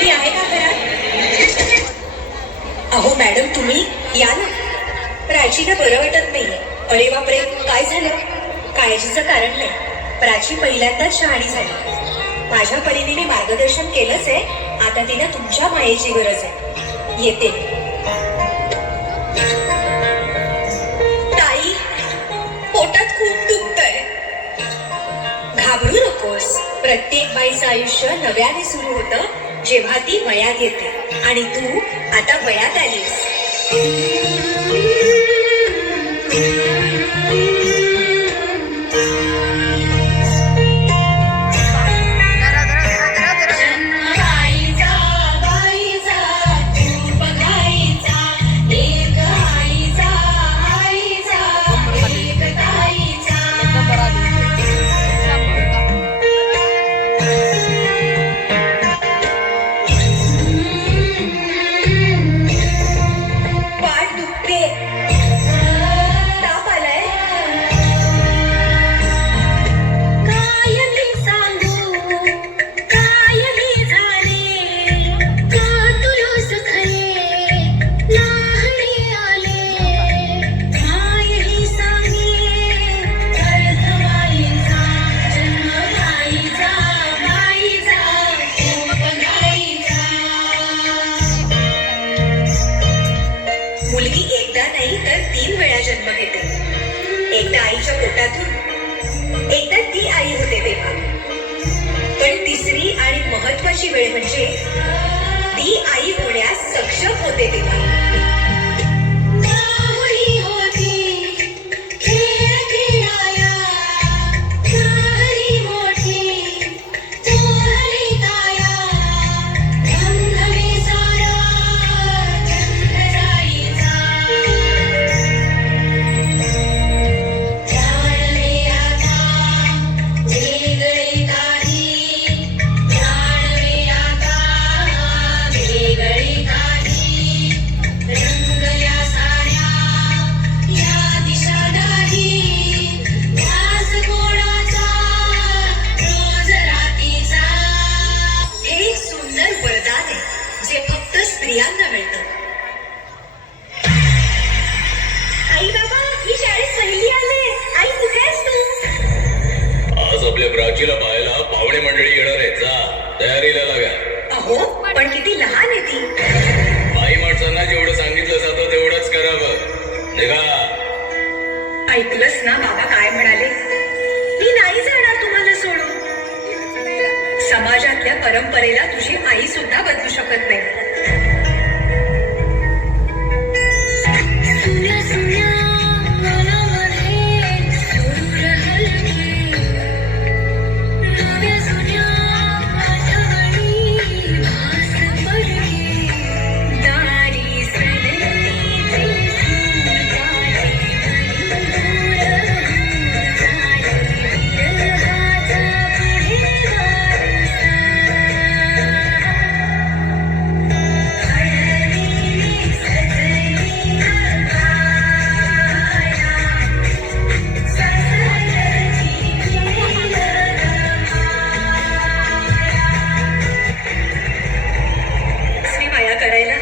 कोणी आहे का घरात? अहो मॅडम तुम्ही या ना. प्राचीला बरं वाटत नाहीये. अरे बापरे, काय झालं? काळजीचं कारण नाही. प्राची पहिल्यांदाच शहाणी झाली. माझ्या परीने मार्गदर्शन केलंच आहे. आता तिला तुमच्या मायेची गरज आहे. येते. ताई, पोटात खूप दुखतंय. घाबरू नकोस. प्रत्येक बाईचं आयुष्य नव्याने सुरू होतं जेव्हा ती वयात येते. आणि तू आता वयात आलीस. मुलगी एकदा नाही तर 3 वेळा जन्म घेते. एकदा आईच्या पोटातून, एकदा ती आई होते तेव्हा. पण तिसरी आणि महत्वाची वेळ म्हणजे ती आई होण्यास सक्षम होते तेव्हा. स्त्रियांना मिळतं. आई बाबा, मी शाळेत पहिली आले. आई कुठे आहेस तू? आज आपल्या प्राचीला पाहायला पाहुणे मंडळी येणार आहेत. जा, तयारीला लागा. अहो पण किती लहान आहे ती. बाई माणसांना जेवढं सांगितलं जातं तेवढंच करावं. निघा. ऐकलंस ना बाबा काय म्हणाले? मी नाही जाणार तुम्हाला सोडून. समाजातल्या परंपरेला तुझी आई सुद्धा बदलू शकत नाही. करायला